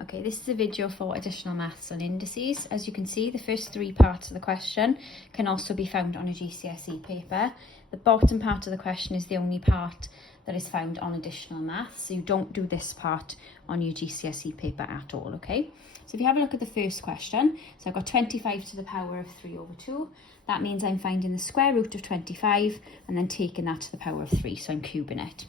Okay, this is a video for additional maths on indices. As you can see, the first three parts of the question can also be found on a GCSE paper. The bottom part of the question is the only part that is found on additional maths, so you don't do this part on your GCSE paper at all, okay? So if you have a look at the first question, so I've got 25 to the power of 3 over 2. That means I'm finding the square root of 25 and then taking that to the power of 3, so I'm cubing it.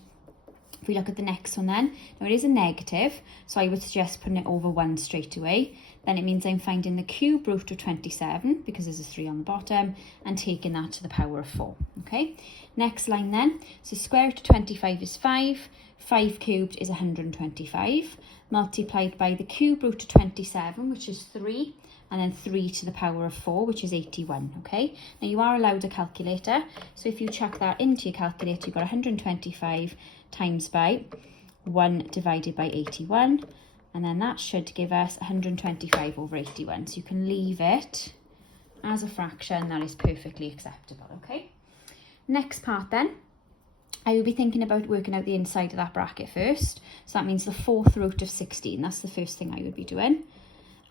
If we look at the next one then, now it is a negative, so I would suggest putting it over 1 straight away. Then it means I'm finding the cube root of 27, because there's a 3 on the bottom, and taking that to the power of 4, okay? Next line then, so square root of 25 is 5, 5 cubed is 125, multiplied by the cube root of 27, which is 3, and then 3 to the power of 4, which is 81, okay? Now you are allowed a calculator, so if you chuck that into your calculator, you've got 125 times by 1 divided by 81, and then that should give us 125 over 81. So you can leave it as a fraction, that is perfectly acceptable, okay? Next part then, I would be thinking about working out the inside of that bracket first. So that means the 4th root of 16, that's the first thing I would be doing.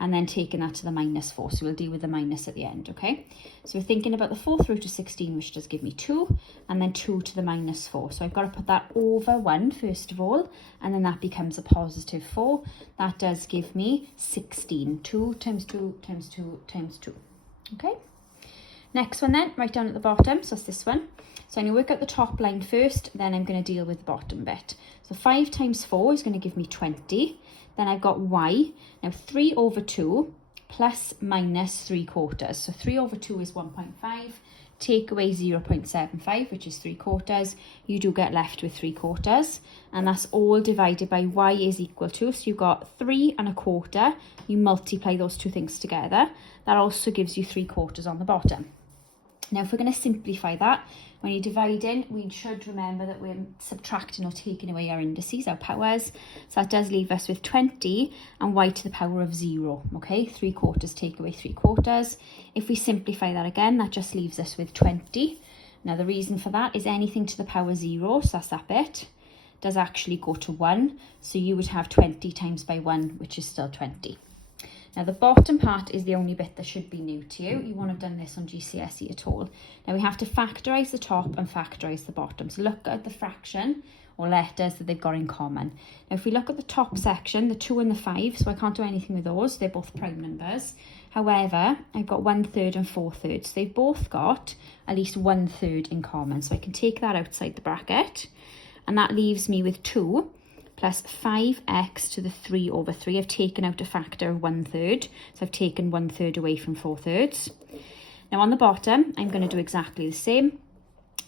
And then taking that to the minus 4, so we'll deal with the minus at the end, okay? So we're thinking about the 4th root of 16, which does give me 2, and then 2 to the minus 4. So I've got to put that over 1 first of all, and then that becomes a positive 4. That does give me 16. 2 times 2 times 2 times 2, okay? Next one then, right down at the bottom, so it's this one. So I'm going to work out the top line first, then I'm going to deal with the bottom bit. So 5 times 4 is going to give me 20. Then I've got y. Now 3 over 2 plus minus 3/4. So 3 over 2 is 1.5. Take away 0.75, which is 3/4. You do get left with 3/4. And that's all divided by y is equal to. So you've got 3 1/4. You multiply those two things together. That also gives you 3/4 on the bottom. Now, if we're going to simplify that, when you're dividing, we should remember that we're subtracting or taking away our indices, our powers. So that does leave us with 20 and y to the power of 0, okay? 3/4 take away 3/4. If we simplify that again, that just leaves us with 20. Now, the reason for that is anything to the power 0, so that's that bit, does actually go to 1. So you would have 20 times by 1, which is still 20. Now the bottom part is the only bit that should be new to you. You won't have done this on GCSE at all. Now we have to factorise the top and factorise the bottom. So look at the fraction or letters that they've got in common. Now if we look at the top section, the 2 and the 5, so I can't do anything with those. They're both prime numbers. However, I've got 1/3 and 4/3. They've both got at least 1/3 in common. So I can take that outside the bracket, and that leaves me with 2 plus 5x to the 3 over 3. I've taken out a factor of 1/3, so I've taken 1/3 away from 4/3. Now on the bottom, I'm going to do exactly the same.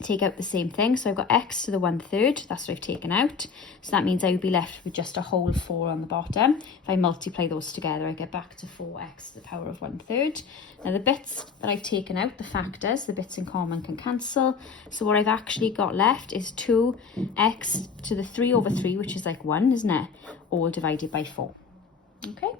Take out the same thing, so I've got x to the 1/3, that's what I've taken out. So that means I would be left with just a whole 4 on the bottom. If I multiply those together, I get back to 4x to the power of 1/3. Now the bits that I've taken out, the factors, the bits in common can cancel. So what I've actually got left is 2x to the 3 over 3, which is like 1, isn't it? All divided by 4. Okay.